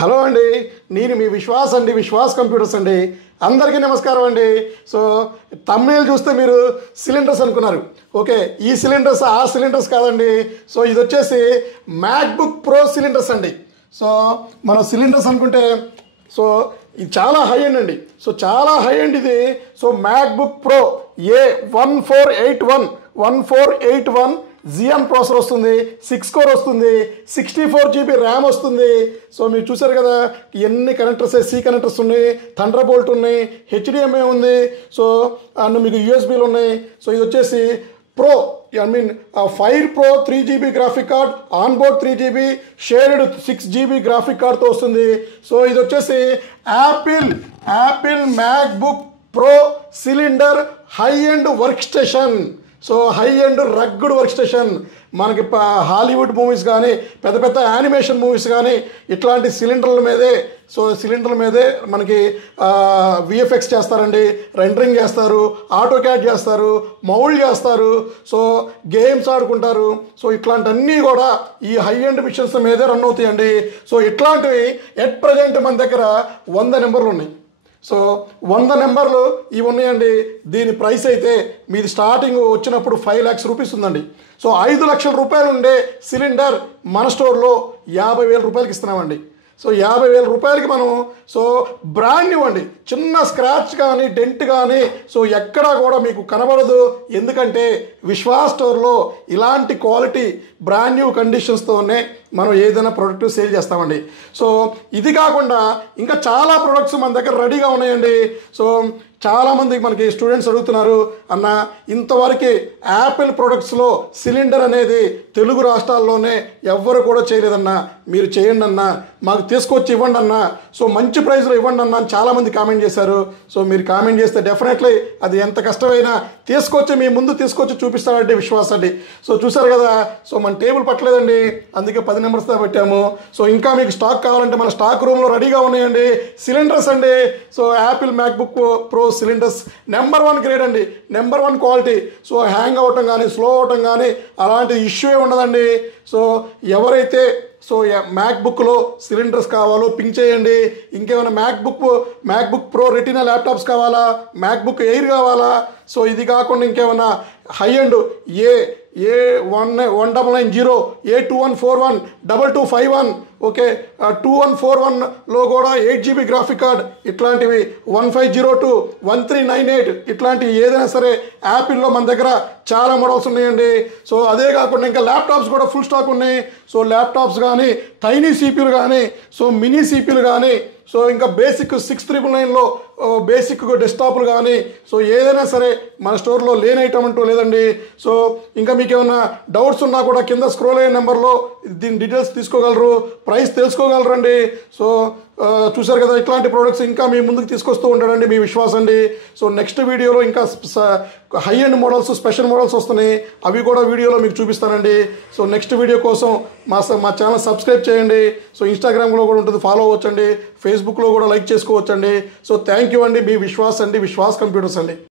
Hello అండి, నేను మీ విశ్వాస్ అండి, విశ్వాస్ కంప్యూటర్స్ అండి. అందరికీ నమస్కారం అండి. సో తమ్నేల్ చూస్తే మీరు సిలిండర్స్ అనుకున్నారు. ఓకే, ఈ సిలిండర్స్ ఆ సిలిండర్స్ కాదండి. సో ఇది వచ్చేసి మ్యాక్బుక్ ప్రో సిలిండర్స్ అండి. సో మనం సిలిండర్స్ అనుకుంటే సో ఇది చాలా హై ఎండ్ అండి. సో చాలా హై ఎండ్ ఇది. So MacBook pro A1481 Xeon processor వస్తుంది, 6 కోర్ వస్తుంది, 64 GB ర్యామ్ వస్తుంది. సో మీరు చూసారు కదా ఎన్ని కనెక్టర్స్, సి కనెక్టర్స్ ఉన్నాయి, థండర్ బోల్ట్ ఉన్నాయి, HDMI ఉంది, సో అండ్ మీకు యూఎస్బీలు ఉన్నాయి. సో ఇది వచ్చేసి pro fire pro 3 GB graphic card, on board 3 GB, shared 6 GB graphic కార్డ్తో వస్తుంది. సో ఇది వచ్చేసి Apple MacBook Pro cylinder high end work station. So high end rugged work station. మనకి హాలీవుడ్ మూవీస్ కానీ పెద్ద పెద్ద యానిమేషన్ మూవీస్ కానీ ఇట్లాంటి సిలిండర్ల మీదే మనకి విఎఫ్ఎక్స్ చేస్తారండి, రెండరింగ్ చేస్తారు, ఆటో క్యాడ్ చేస్తారు, మౌల్డ్ చేస్తారు, సో గేమ్స్ ఆడుకుంటారు. సో ఇట్లాంటివన్నీ కూడా ఈ హై ఎండ్ మిషన్స్ మీదే రన్ అవుతాయండి. సో ఇట్లాంటివి ఎట్ ప్రజెంట్ మన దగ్గర 100 నెంబర్లు ఉన్నాయి. సో 100 నెంబర్లు ఇవి ఉన్నాయండి. దీని ప్రైస్ అయితే మీది స్టార్టింగ్ వచ్చినప్పుడు 5 lakhs రూపీస్ ఉందండి. సో 5 లక్షల రూపాయలు ఉండే సిలిండర్ మన స్టోర్లో 50,000 రూపాయలకి ఇస్తున్నామండి. సో 50,000 రూపాయలకి మనం సో బ్రాండ్ న్యూ అండి, చిన్న స్క్రాచ్ కానీ డెంట్ కానీ సో ఎక్కడా కూడా మీకు కనబడదు. ఎందుకంటే విశ్వాస్ స్టోర్లో ఇలాంటి క్వాలిటీ బ్రాండ్ న్యూ కండిషన్స్తోనే మనం ఏదైనా ప్రోడక్ట్ సేల్ చేస్తామండి. సో ఇది కాకుండా ఇంకా చాలా ప్రొడక్ట్స్ మన దగ్గర రెడీగా ఉన్నాయండి. సో చాలామంది మనకి స్టూడెంట్స్ అడుగుతున్నారు, అన్న ఇంతవరకు యాపిల్ ప్రొడక్ట్స్లో సిలిండర్ అనేది తెలుగు రాష్ట్రాల్లోనే ఎవ్వరు కూడా చేయలేదన్నా, మీరు చేయండి అన్నా, మాకు తీసుకొచ్చి ఇవ్వండి అన్నా, సో మంచి ప్రైస్లో ఇవ్వండి అన్నా అని చాలామంది కామెంట్ చేశారు. సో మీరు కామెంట్ చేస్తే డెఫినెట్లీ అది ఎంత కష్టమైనా తీసుకొచ్చి మీ ముందు తీసుకొచ్చి చూపిస్తాడండి విశ్వాస్ అండి. సో చూసారు కదా, సో మన టేబుల్ పట్టలేదండి, అందుకే 10 నెంబర్స్తో పెట్టాము. సో ఇంకా మీకు స్టాక్ కావాలంటే మన స్టాక్ రూమ్లో రెడీగా ఉన్నాయండి సిలిండర్స్ అండి. So Apple MacBook pro cylinders number 1 grade అండి, నెంబర్ 1 క్వాలిటీ. సో హ్యాంగ్ అవ్వటం కానీ స్లో అవటం కానీ అలాంటి ఇష్యూ ఉండదండి. సో ఎవరైతే సో మ్యాక్బుక్లో సిలిండర్స్ కావాలో పింక్ చేయండి. ఇంకేమైనా మ్యాక్బుక్ ప్రో రెటీనా ల్యాప్టాప్స్ కావాలా, మ్యాక్బుక్ ఎయిర్ కావాలా, సో ఇది కాకుండా ఇంకేమైనా high end A1990, A2141, 2251, okay 2141లో కూడా 8 GB గ్రాఫిక్ కార్డ్, ఇట్లాంటివి 1502, 1398 ఇట్లాంటివి ఏదైనా సరే యాపిల్లో మన దగ్గర చాలా మోడల్స్ ఉన్నాయండి. సో అదే కాకుండా ఇంకా ల్యాప్టాప్స్ కూడా ఫుల్ స్టాక్ ఉన్నాయి. సో ల్యాప్టాప్స్ కానీ టైనీ సిపియూలు కానీ సో మినీ సిపియూలు కానీ సో ఇంకా బేసిక్ 6999లో బేసిక్ డెస్క్టాప్లు కానీ సో ఏదైనా సరే మన స్టోర్లో లేని ఐటమ్ అంటూ లేదండి. సో ఇంకా మీకు ఏమైనా డౌట్స్ ఉన్నా కూడా కింద స్క్రోల్ అయ్యే నెంబర్లో దీని డీటెయిల్స్ తీసుకోగలరు, ప్రైస్ తెలుసుకోగలరండి. సో చూసారు కదా, ఇట్లాంటి ప్రోడక్ట్స్ ఇంకా మీ ముందుకు తీసుకొస్తూ ఉంటాడండి మీ విశ్వాస్ అండి. సో నెక్స్ట్ వీడియోలో ఇంకా high end models, special models వస్తున్నాయి, అవి కూడా వీడియోలో మీకు చూపిస్తానండి. సో నెక్స్ట్ వీడియో కోసం మా ఛానల్ సబ్స్క్రైబ్ చేయండి. సో ఇన్స్టాగ్రామ్లో కూడా ఉంటుంది, ఫాలో అవ్వచ్చండి, ఫేస్బుక్లో కూడా లైక్ చేసుకోవచ్చండి. సో థ్యాంక్ యూ అండి, మీ విశ్వాస్ అండి, విశ్వాస్ కంప్యూటర్స్ అండి.